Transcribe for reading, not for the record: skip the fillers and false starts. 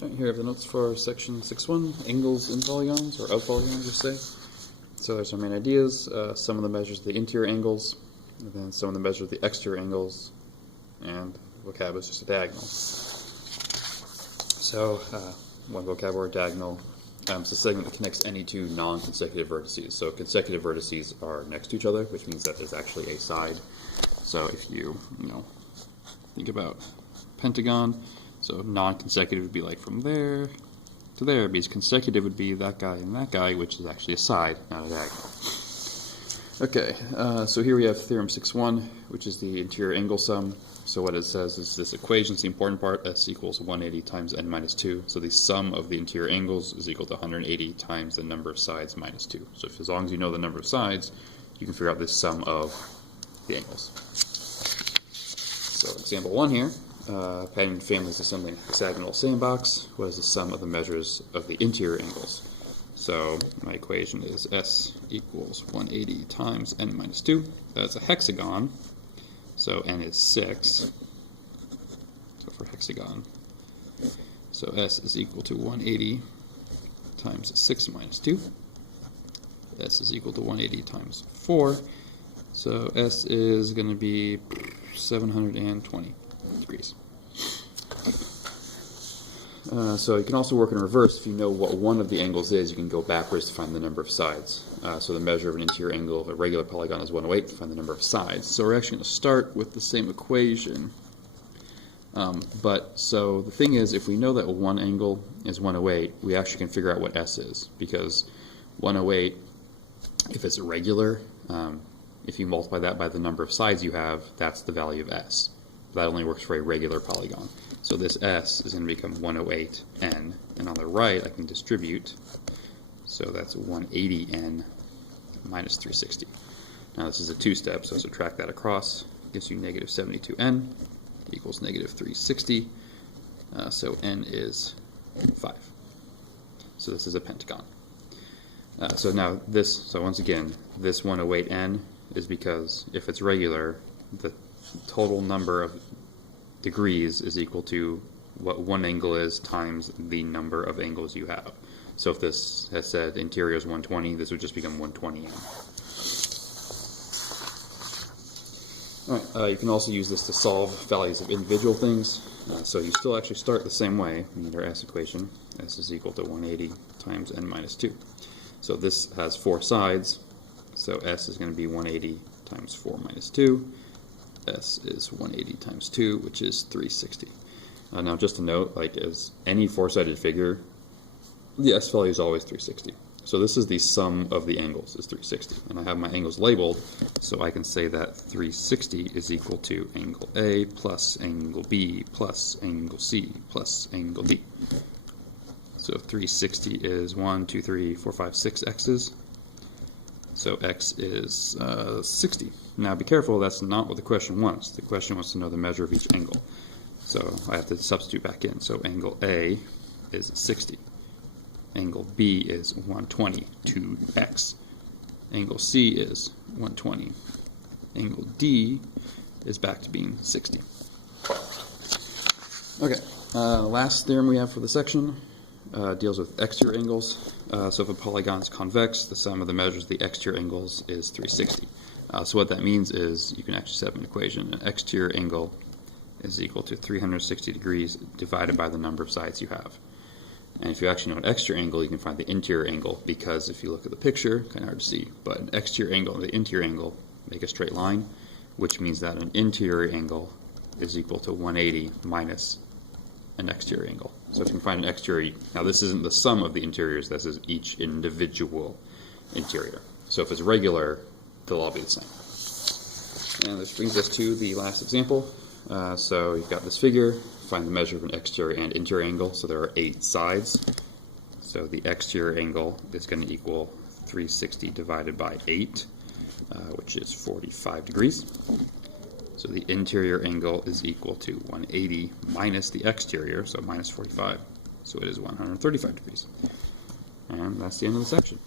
Right, here I have the notes for section 6.1, angles in polygons, or of polygons, you say. So there's our main ideas, some of the measures of the interior angles, and then some of the measures of the exterior angles, and vocab is just a diagonal. So, one vocab word, diagonal. It's a segment that connects any two non-consecutive vertices. So consecutive vertices are next to each other, which means that there's actually a side. So if you think about pentagon, so non-consecutive would be like from there to there, because consecutive would be that guy and that guy, which is actually a side, not a diagonal. Okay, so here we have theorem 6.1, which is the interior angle sum. So what it says is this equation is the important part, s equals 180 times n minus 2. So the sum of the interior angles is equal to 180 times the number of sides minus 2. So as long as you know the number of sides, you can figure out the sum of the angles. So example 1 here, pattern families assembling hexagonal sandbox. What is the sum of the measures of the interior angles? So my equation is s equals 180 times n minus 2. That's a hexagon. So n is 6. So for hexagon, so s is equal to 180 times 6 minus 2. S is equal to 180 times 4. So s is going to be 720 degrees. So you can also work in reverse. If you know what one of the angles is, you can go backwards to find the number of sides. So the measure of an interior angle of a regular polygon is 108 to find the number of sides. So we're actually going to start with the same equation. So the thing is, if we know that one angle is 108, we actually can figure out what s is. Because 108, if it's regular, if you multiply that by the number of sides you have, that's the value of s. That only works for a regular polygon. So this s is going to become 108n, and on the right I can distribute, so that's 180n minus 360. Now this is a two-step, so subtract that across, gives you negative 72n equals negative 360, so n is 5. So this is a pentagon. So now so once again, this 108n is because if it's regular, the total number of degrees is equal to what one angle is times the number of angles you have. So if this has said interior is 120, this would just become 120n. Alright, you can also use this to solve values of individual things. So you still actually start the same way. We need our s equation. S is equal to 180 times n minus 2. So this has 4 sides, so s is going to be 180 times 4 minus 2. S is 180 times 2, which is 360. Now just to note, like as any four-sided figure, the s value is always 360. So this is the sum of the angles, is 360. And I have my angles labeled, so I can say that 360 is equal to angle A plus angle B plus angle C plus angle D. So 360 is 1, 2, 3, 4, 5, 6 x's. So x is 60. Now be careful, that's not what the question wants. The question wants to know the measure of each angle. So I have to substitute back in. So angle A is 60. Angle B is 120, 2x. Angle C is 120. Angle D is back to being 60. Okay, last theorem we have for the section deals with exterior angles. So if a polygon is convex, the sum of the measures of the exterior angles is 360. So what that means is you can actually set up an equation. An exterior angle is equal to 360 degrees divided by the number of sides you have. And if you actually know an exterior angle, you can find the interior angle, because if you look at the picture, kind of hard to see, but an exterior angle and the interior angle make a straight line, which means that an interior angle is equal to 180 minus an exterior angle. So if you can find an exterior, now this isn't the sum of the interiors, this is each individual interior. So if it's regular, they'll all be the same. And this brings us to the last example. So you've got this figure, find the measure of an exterior and interior angle. So there are 8 sides. So the exterior angle is going to equal 360 divided by 8, which is 45 degrees. So the interior angle is equal to 180 minus the exterior, so minus 45. So it is 135 degrees. And that's the end of the section.